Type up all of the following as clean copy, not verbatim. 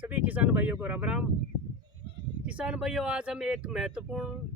सभी किसान भाइयों को राम राम। किसान भाइयों, आज हम एक महत्वपूर्ण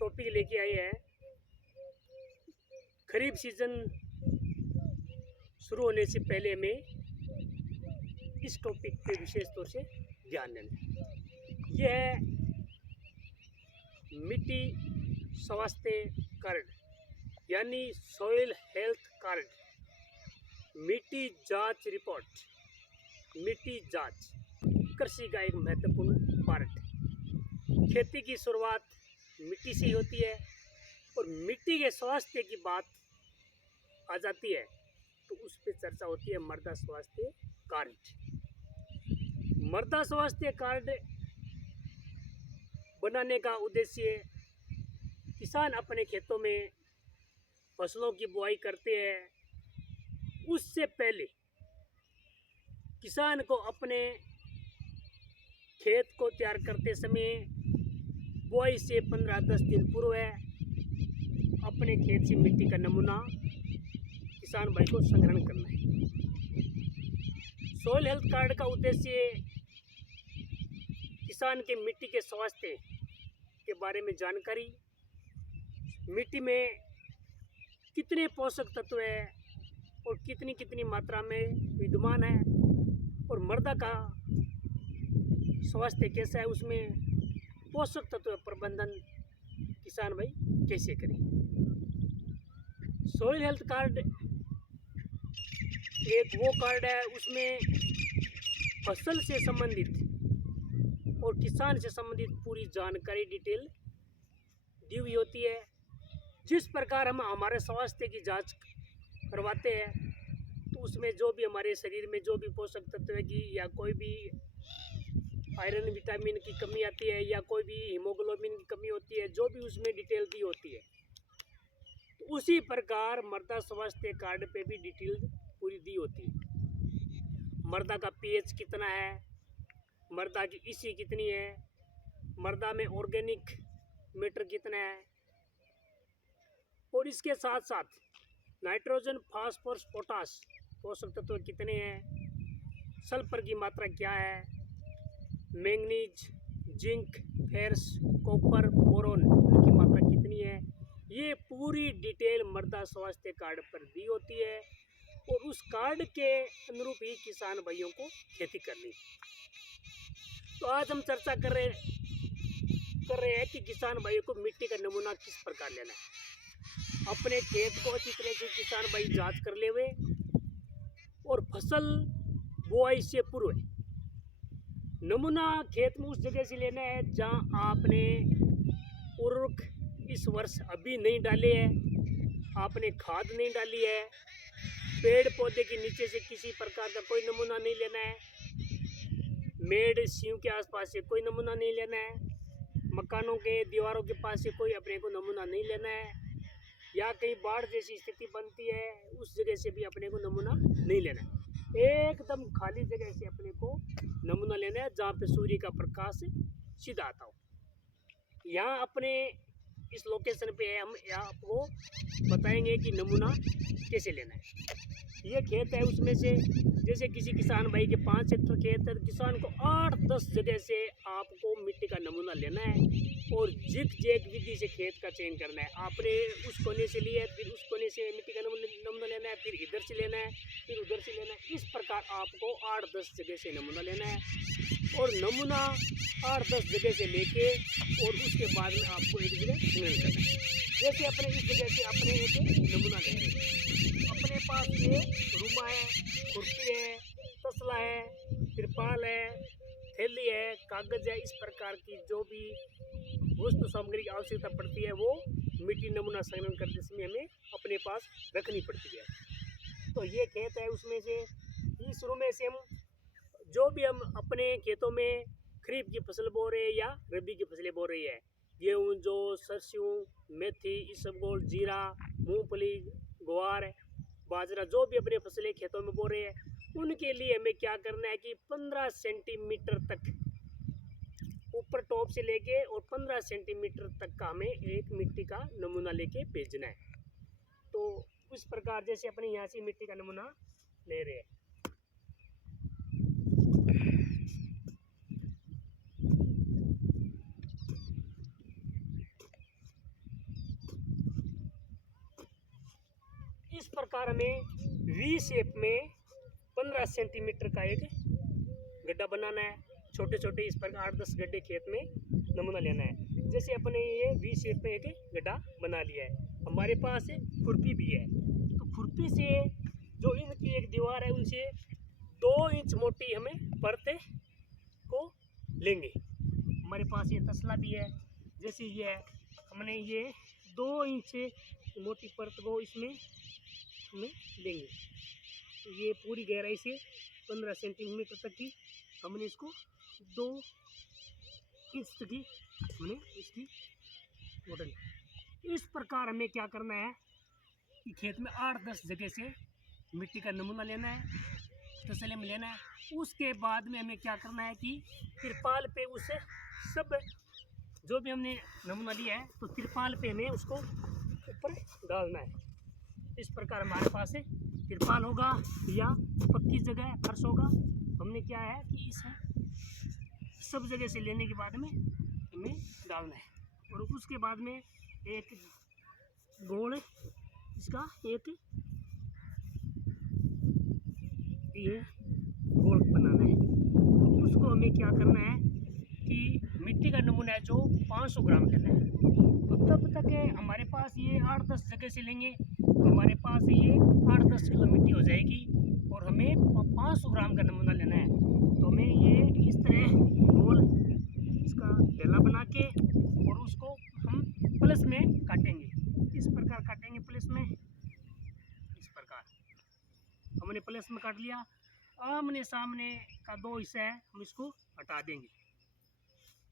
टॉपिक लेके आए हैं। खरीफ सीजन शुरू होने से पहले हमें इस टॉपिक पे विशेष तौर से ध्यान देना। यह है मिट्टी स्वास्थ्य कार्ड यानी सॉइल हेल्थ कार्ड, मिट्टी जांच रिपोर्ट। मिट्टी जांच कृषि का एक महत्वपूर्ण पार्ट है। खेती की शुरुआत मिट्टी से ही होती है और मिट्टी के स्वास्थ्य की बात आ जाती है तो उस पर चर्चा होती है मृदा स्वास्थ्य कार्ड। मृदा स्वास्थ्य कार्ड बनाने का उद्देश्य किसान अपने खेतों में फसलों की बुआई करते हैं, उससे पहले किसान को अपने खेत को तैयार करते समय बुआई से 15-10 दिन पूर्व अपने खेत से मिट्टी का नमूना किसान भाई को संग्रहण करना है। सॉइल हेल्थ कार्ड का उद्देश्य किसान के मिट्टी के स्वास्थ्य के बारे में जानकारी, मिट्टी में कितने पोषक तत्व है और कितनी कितनी मात्रा में विद्यमान है और मृदा का स्वास्थ्य कैसा है, उसमें पोषक तत्व प्रबंधन किसान भाई कैसे करें। सॉइल हेल्थ कार्ड एक वो कार्ड है, उसमें फसल से संबंधित और किसान से संबंधित पूरी जानकारी डिटेल दी हुई होती है। जिस प्रकार हम हमारे स्वास्थ्य की जांच करवाते हैं तो उसमें जो भी हमारे शरीर में जो भी पोषक तत्व की या कोई भी आयरन विटामिन की कमी आती है या कोई भी हीमोग्लोबिन की कमी होती है, जो भी उसमें डिटेल दी होती है, तो उसी प्रकार मृदा स्वास्थ्य कार्ड पे भी डिटेल पूरी दी होती है। मृदा का पीएच कितना है, मृदा की ईसी कितनी है, मृदा में ऑर्गेनिक मैटर कितना है और इसके साथ साथ नाइट्रोजन, फास्फोरस, पोटास पोषक तत्व कितने हैं, सल्फर की मात्रा क्या है, manganese, zinc, ferrous, copper, boron की मात्रा कितनी है, ये पूरी डिटेल मृदा स्वास्थ्य कार्ड पर दी होती है और उस कार्ड के अनुरूप ही किसान भाइयों को खेती करनी। तो आज हम चर्चा कर रहे हैं कि किसान भाइयों को मिट्टी का नमूना किस प्रकार लेना है। अपने खेत को अच्छी तरह से किसान भाई जांच कर ले हुए और फसल बुआई से पूर्व नमूना खेत में उस जगह से लेना है जहां आपने उर्वरक इस वर्ष अभी नहीं डाले है, आपने खाद नहीं डाली है, पेड़ पौधे के नीचे से किसी प्रकार का कोई नमूना नहीं लेना है, मेड़ सीव के आसपास से कोई नमूना नहीं लेना है, मकानों के दीवारों के पास से कोई अपने को नमूना नहीं लेना है, या कहीं बाढ़ जैसी स्थिति बनती है उस जगह से भी अपने को नमूना नहीं लेना है। एकदम खाली जगह से अपने को नमूना लेना है जहाँ पे सूर्य का प्रकाश सीधा आता हो। यहाँ अपने इस लोकेशन पे हम आपको बताएंगे कि नमूना कैसे लेना है। ये खेत है, उसमें से जैसे किसी किसान भाई के 5 हेक्टेयर खेत है, किसान को 8-10 जगह से आपको मिट्टी का नमूना लेना है और जिग जैग विधि से खेत का चयन करना है। आपने उस कोने से लिया, फिर उस कोने से मिट्टी का नमूना लेना है, फिर इधर से लेना है, फिर उधर से लेना है। इस प्रकार आपको 8-10 जगह से नमूना लेना है और नमूना 8-10 जगह से लेके और उसके बाद में आपको एक जगह संग्रहण करना है। जैसे अपने इस जगह से अपने एक नमूना लेंगे, अपने पास ये रुमा है, खुरपी है, तसला है, तिरपाल है, थैली है, कागज है, इस प्रकार की जो भी वस्तु सामग्री की आवश्यकता पड़ती है वो मिट्टी नमूना संग्रहण करते समय हमें अपने पास रखनी पड़ती है। तो ये खेत है, उसमें से इस रुमे से हम जो भी हम अपने खेतों में खरीफ की फसल बो रहे हैं या रबी की फसलें बो रही है, गेहूँ, जौ, सरसों, मेथी, इसबगोल, जीरा, मूंगफली, ग्वार, बाजरा, जो भी अपने फसलें खेतों में बो रहे हैं, उनके लिए हमें क्या करना है कि 15 सेंटीमीटर तक ऊपर टॉप से लेके और 15 सेंटीमीटर तक का हमें एक मिट्टी का नमूना लेके भेजना है। तो इस प्रकार जैसे अपने यहाँ से मिट्टी का नमूना ले रहे हैं। प्रकार हमें वी शेप में 15 सेंटीमीटर का एक गड्ढा बनाना है। छोटे छोटे इस प्रकार 8-10 गड्ढे खेत में नमूना लेना है। जैसे अपने ये वी शेप में एक गड्ढा बना लिया है, हमारे पास खुरपी भी है, तो खुरपी से जो इनकी एक दीवार है उनसे 2 इंच मोटी हमें परत को लेंगे। हमारे पास ये तसला भी है, जैसे ये है, हमने ये 2 इंच मोटी परत को इसमें हमें लेंगे। तो ये पूरी गहराई से 15 सेंटीमीटर तक की हमने इसको 2 इंच तक की हमने इसकी मोटाई। इस प्रकार हमें क्या करना है कि खेत में 8-10 जगह से मिट्टी का नमूना लेना है, तसले में लेना है। उसके बाद में हमें क्या करना है कि तिरपाल पे उस सब जो भी हमने नमूना लिया है तो तिरपाल पे हमें उसको ऊपर डालना है। इस प्रकार हमारे पास तिरपाल होगा या पक्की जगह फर्श होगा। हमने क्या है कि इस सब जगह से लेने के बाद में हमें डालना है और उसके बाद में एक गोल इसका एक ये गोल बनाना है। और उसको हमें क्या करना है कि मिट्टी का नमूना है जो 500 ग्राम लेना है। तो तब तक हमारे पास ये 8-10 जगह से लेंगे तो हमारे पास ये 8-10 किलो मिट्टी हो जाएगी और हमें 500 ग्राम का नमूना लेना है। तो हमें ये इस तरह गोल इसका ढेला बना के और उसको हम प्लस में काटेंगे। इस प्रकार काटेंगे प्लस में, इस प्रकार हमने प्लस में काट लिया। आमने सामने का 2 हिस्सा है, हम इसको हटा देंगे,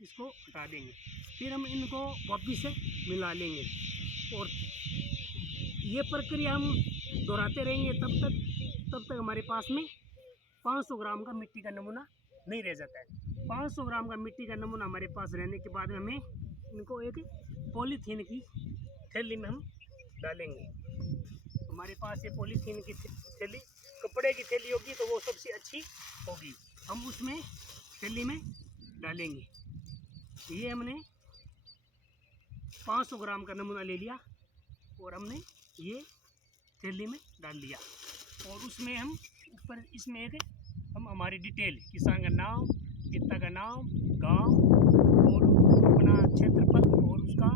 इसको हटा देंगे। फिर हम इनको वापिस से मिला लेंगे और ये प्रक्रिया हम दोहराते रहेंगे तब तक हमारे पास में 500 ग्राम का मिट्टी का नमूना नहीं रह जाता है। 500 ग्राम का मिट्टी का नमूना हमारे पास रहने के बाद में हमें इनको एक पॉलीथीन की थैली में हम डालेंगे। हमारे पास ये पॉलीथीन की थैली कपड़े की थैली होगी तो वो सबसे अच्छी होगी, हम उसमें थैली में डालेंगे। ये हमने 500 ग्राम का नमूना ले लिया और हमने ये थैली में डाल लिया और उसमें हम ऊपर इसमें एक हम हमारी डिटेल किसान का नाम, पिता का नाम, गांव और अपना क्षेत्रफल और उसका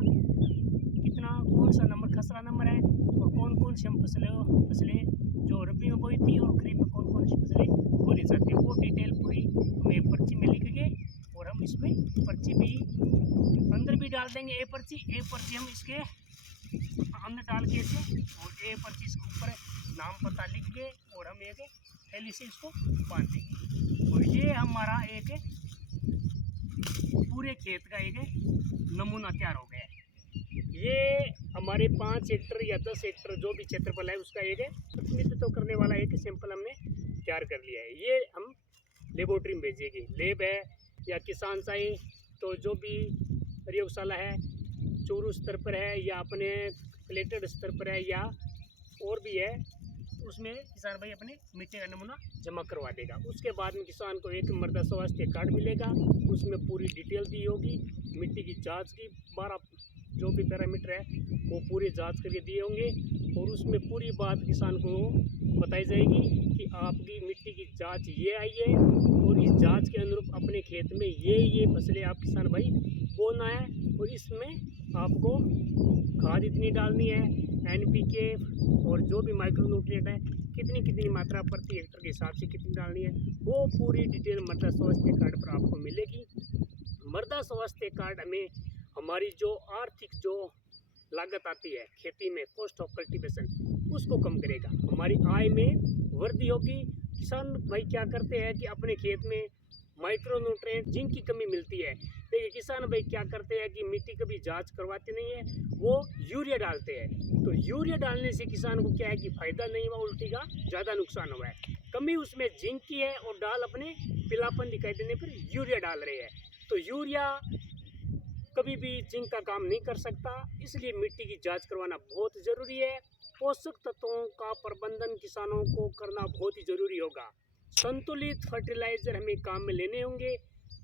कितना कौन सा नंबर खसरा नंबर है और कौन कौन सी हम फसलें जो रबी में बोई थी और खरीफ में कौन कौन सी फसलें बोनी चाहते हैं वो डिटेल पूरी हमें पर्ची में लिख के और हम इसमें पर्ची भी अंदर भी डाल देंगे। ए पर्ची हम इसके अंदर डाल के इसे और ए पर्ची इसके ऊपर नाम पता लिख के और हम एक थैली से इसको बांध देंगे और ये हमारा एक पूरे खेत का एक नमूना तैयार हो गया है। ये हमारे 5 हेक्टर या 10 हेक्टर जो भी क्षेत्रफल है उसका एक प्रतिनिधित्व करने वाला एक सैंपल हमने तैयार कर लिया है। ये हम लेबोरेटरी में भेजेंगे, लेब है या किसान चाहिए तो जो भी प्रयोगशाला है चूरू स्तर पर है या अपने कलेक्टेड स्तर पर है या और भी है, उसमें किसान भाई अपने मिट्टी का नमूना जमा करवा देगा। उसके बाद में किसान को एक मृदा स्वास्थ्य कार्ड मिलेगा, उसमें पूरी डिटेल दी होगी, मिट्टी की जांच की 12 जो भी पैरामीटर है वो पूरी जांच करके दिए होंगे और उसमें पूरी बात किसान को बताई जाएगी कि आपकी मिट्टी की जांच ये आई है और इस जांच के अनुरूप अपने खेत में ये फसलें आप किसान भाई बोना है और इसमें आपको खाद इतनी डालनी है, NPK और जो भी माइक्रो न्यूट्रिएंट है कितनी मात्रा प्रति हेक्टर के हिसाब से कितनी डालनी है, वो पूरी डिटेल मृदा स्वास्थ्य कार्ड पर आपको मिलेगी। मृदा स्वास्थ्य कार्ड हमें हमारी जो आर्थिक जो लागत आती है खेती में, कॉस्ट ऑफ कल्टीवेशन, उसको कम करेगा, हमारी आय में वृद्धि होगी। किसान भाई क्या करते हैं कि अपने खेत में माइक्रो न्यूट्रिएंट जिंक की कमी मिलती है, देखिए किसान भाई क्या करते हैं कि मिट्टी कभी जांच करवाते नहीं है, वो यूरिया डालते हैं। तो यूरिया डालने से किसान को क्या है कि फ़ायदा नहीं हुआ, उल्टी का ज़्यादा नुकसान हुआ है। कमी उसमें जिंक की है और डाल अपने पीलापन दिखाई देने पर यूरिया डाल रहे हैं, तो यूरिया कभी भी जिंक का काम नहीं कर सकता, इसलिए मिट्टी की जांच करवाना बहुत ज़रूरी है। पोषक तत्वों का प्रबंधन किसानों को करना बहुत ही ज़रूरी होगा। संतुलित फर्टिलाइज़र हमें काम में लेने होंगे,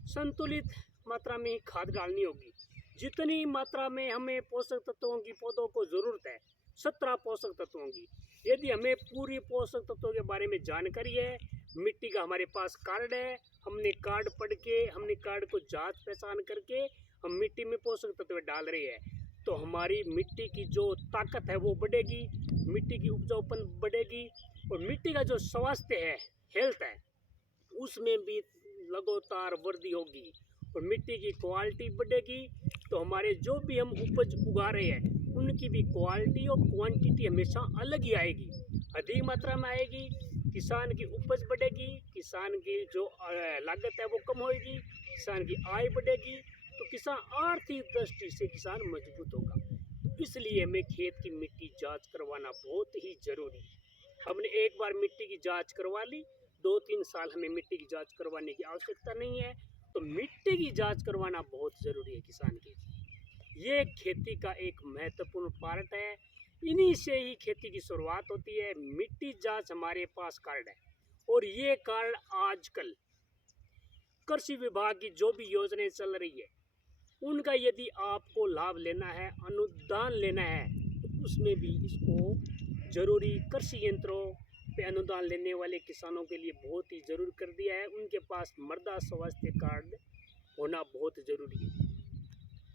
संतुलित मात्रा में खाद डालनी होगी। जितनी मात्रा में हमें पोषक तत्वों की पौधों को ज़रूरत है, 17 पोषक तत्वों की, यदि हमें पूरी पोषक तत्वों के बारे में जानकारी है, मिट्टी का हमारे पास कार्ड है, हमने कार्ड पढ़ के, हमने कार्ड को जांच पहचान करके हम मिट्टी में पोषक तत्व डाल रहे हैं, तो हमारी मिट्टी की जो ताकत है वो बढ़ेगी, मिट्टी की उपजाऊपन बढ़ेगी और मिट्टी का जो स्वास्थ्य है, हेल्थ है, उसमें भी लगातार वृद्धि होगी और मिट्टी की क्वालिटी बढ़ेगी। तो हमारे जो भी हम उपज उगा रहे हैं उनकी भी क्वालिटी और क्वांटिटी हमेशा अलग ही आएगी, अधिक मात्रा में आएगी। किसान की उपज बढ़ेगी, किसान की जो लागत है वो कम होगी, किसान की आय बढ़ेगी, तो किसान आर्थिक दृष्टि से किसान मजबूत होगा। तो इसलिए हमें खेत की मिट्टी जांच करवाना बहुत ही जरूरी है। हमने एक बार मिट्टी की जांच करवा ली, 2-3 साल हमें मिट्टी की जांच करवाने की आवश्यकता नहीं है। तो मिट्टी की जांच करवाना बहुत ज़रूरी है किसान के लिए। ये खेती का एक महत्वपूर्ण पार्ट है, इन्हीं से ही खेती की शुरुआत होती है। मिट्टी जांच हमारे पास कार्ड है और ये कार्ड आजकल कृषि विभाग की जो भी योजनाएं चल रही है उनका यदि आपको लाभ लेना है, अनुदान लेना है, तो उसमें भी इसको जरूरी कृषि यंत्रों पे अनुदान लेने वाले किसानों के लिए बहुत ही जरूर कर दिया है। उनके पास मृदा स्वास्थ्य कार्ड होना बहुत ज़रूरी है।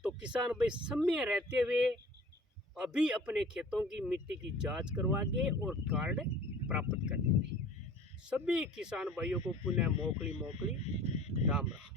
तो किसान भाई समय रहते हुए अभी अपने खेतों की मिट्टी की जांच करवा के और कार्ड प्राप्त कर लें। सभी किसान भाइयों को पुनः मोकली राम राम।